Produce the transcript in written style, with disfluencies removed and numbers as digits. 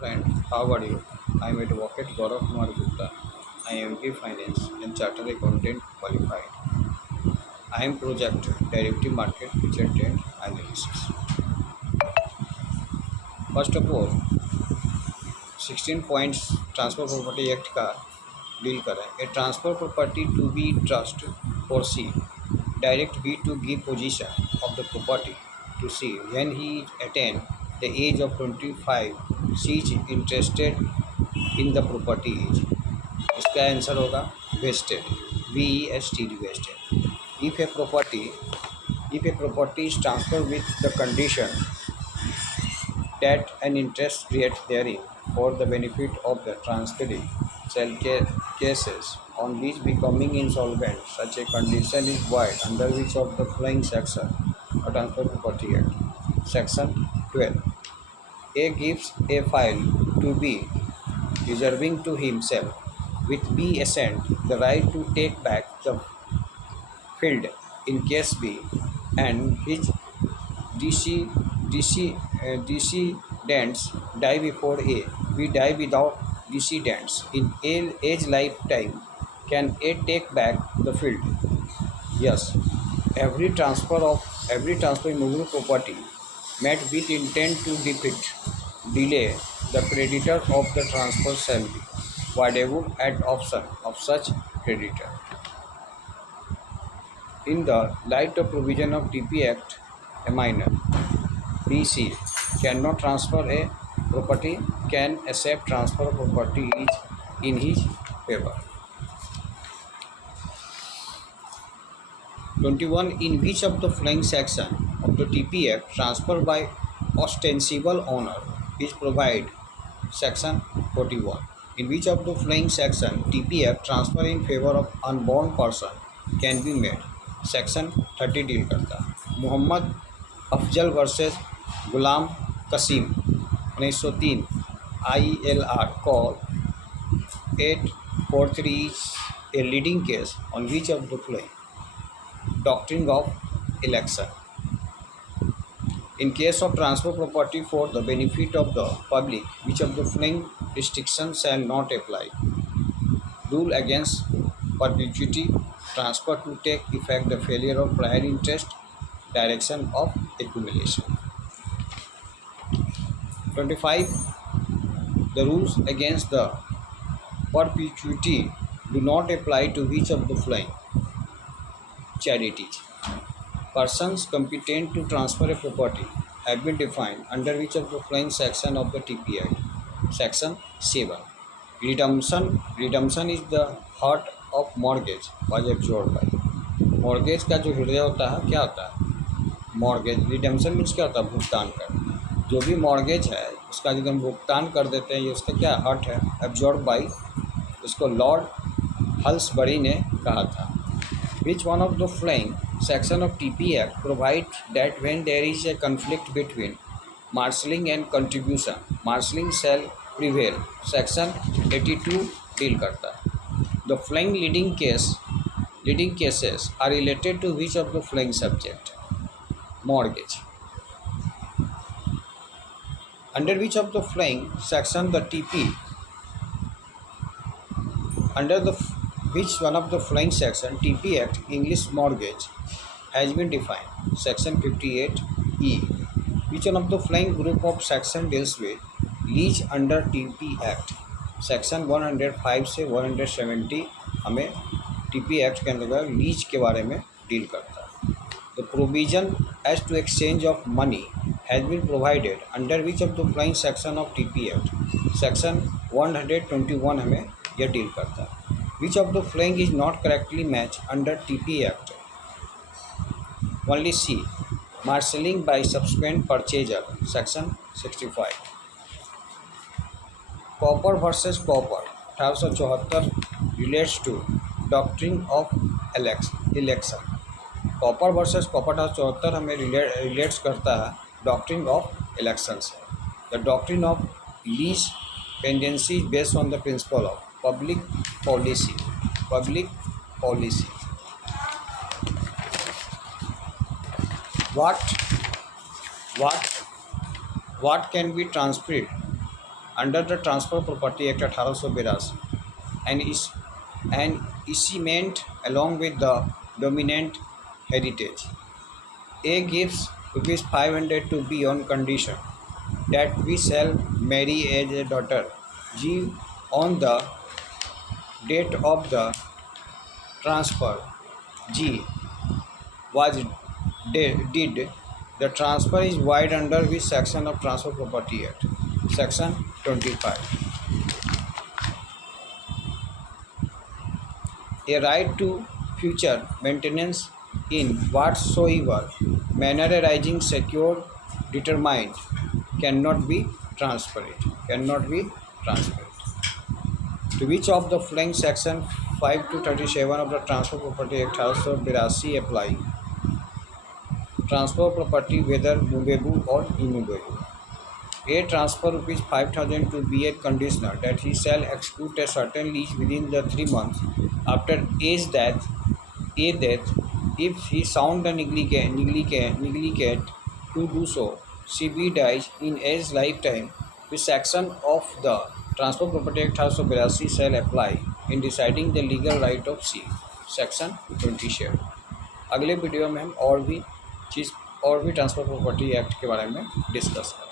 Friend, how are you? I am Advocate Gaurav Kumar Gupta. I am MD Finance and Chartered Accountant qualified. I am Project Derivative Market Future Trend Analysis. First of all, 16 points transfer property act का deal करें. A transfer property to B trust for C direct B to give position of the property to C when he attain the age of 25 C is interested in the property age. इसका answer होगा vested. VESTD vested. If a property if a property is transferred with the condition that an interest created therein for the benefit of the transferee shall cases on which becoming insolvent, such a condition is void under which of the following section of Transfer Property Act. Section 12. A gives a file to B, reserving to himself, with B assent the right to take back the field in case B and his DC, decedents die before A. We die without decedents. In age lifetime, can A take back the field? Yes. Every transfer in movable property made with intent to defeat, delay the creditor of the transfer shall be voidable at option of such creditor. In the light of provision of TP Act, a minor BC cannot transfer a property, can accept transfer of property in his favor. 21. In which of the following section of the TP Act transfer by ostensible owner is provided? Section 41. In which of the following section TP Act transfer in favor of unborn person can be made? Section 30 deal करता है. Mohammad Afzal versus Ghulam कसीम 1903 ILR call 843 is a leading case on which of the following? Doctrine of election. In case of transfer property for the benefit of the public, which of the following restrictions shall not apply? Rule against perpetuity, transfer to take effect the failure of prior interest, direction of accumulation. 25. The rules against the perpetuity do not apply to which of the following? Charities. Persons competent to transfer a property have been defined under which of the following section of the TP Act? Section 7. Redemption is the heart of mortgage was absorbed by. Mortgage का जो हृदय होता है क्या होता है? Mortgage. Redemption means क्या होता है? भुगतान करना. जो भी मॉर्गेज है उसका जब हम भुगतान कर देते हैं ये उसका क्या हर्ट है? Absorb by. इसको लॉर्ड हल्सबरी ने कहा था. Which one of the flowing section of TP Act provides that when there is a conflict between marshalling and contribution, marshalling shall prevail. Section 82 deal करता है. The following leading cases are related to which of the following subject? Mortgage. Under which of the following section the TP under the which one of the following section TP Act English mortgage has been defined? Section 58E. Which one of the following group of section deals with lease under TP Act? Section 105 से 170 हमें TP act के अंतर्गत lease के बारे में deal करता है. The provision as to exchange of money has been provided under which of the following section of TP act? Section 121 हमें यह डील करता है. Which of the following is not correctly matched under TP act? Only C. Marshalling by subsequent purchaser. Section 65. Cooper versus Cooper 1874 relates to doctrine of election. Cooper versus Cooper 1874 हमें relates करता है doctrine of election से. The doctrine of lease pendency based on the principle of public policy. Public policy. what what can be transferred under the transfer property act 1882 and is an easement along with the dominant heritage. A gives ₹500 to B on condition that we shall marry as a daughter. G on the date of the transfer. G was did the transfer is void under which section of Transfer Property Act? Section 25. A right to future maintenance in whatsoever manner arising secured determined cannot be transferred. Cannot be transferred. To which of the following section 5 to 37 of the Transfer Property Act 1882 apply? Transfer property whether movable or immovable. A transfer ₹5,000 to B at conditional that he shall execute a certain lease within the 3 months after A's death. A death, if he sound negligent to do so, C B dies in A's lifetime. Which section of the Transfer Property Act 1882 shall apply in deciding the legal right of C? Section 27। अगले video में हम और भी transfer property act के बारे में discuss करेंगे।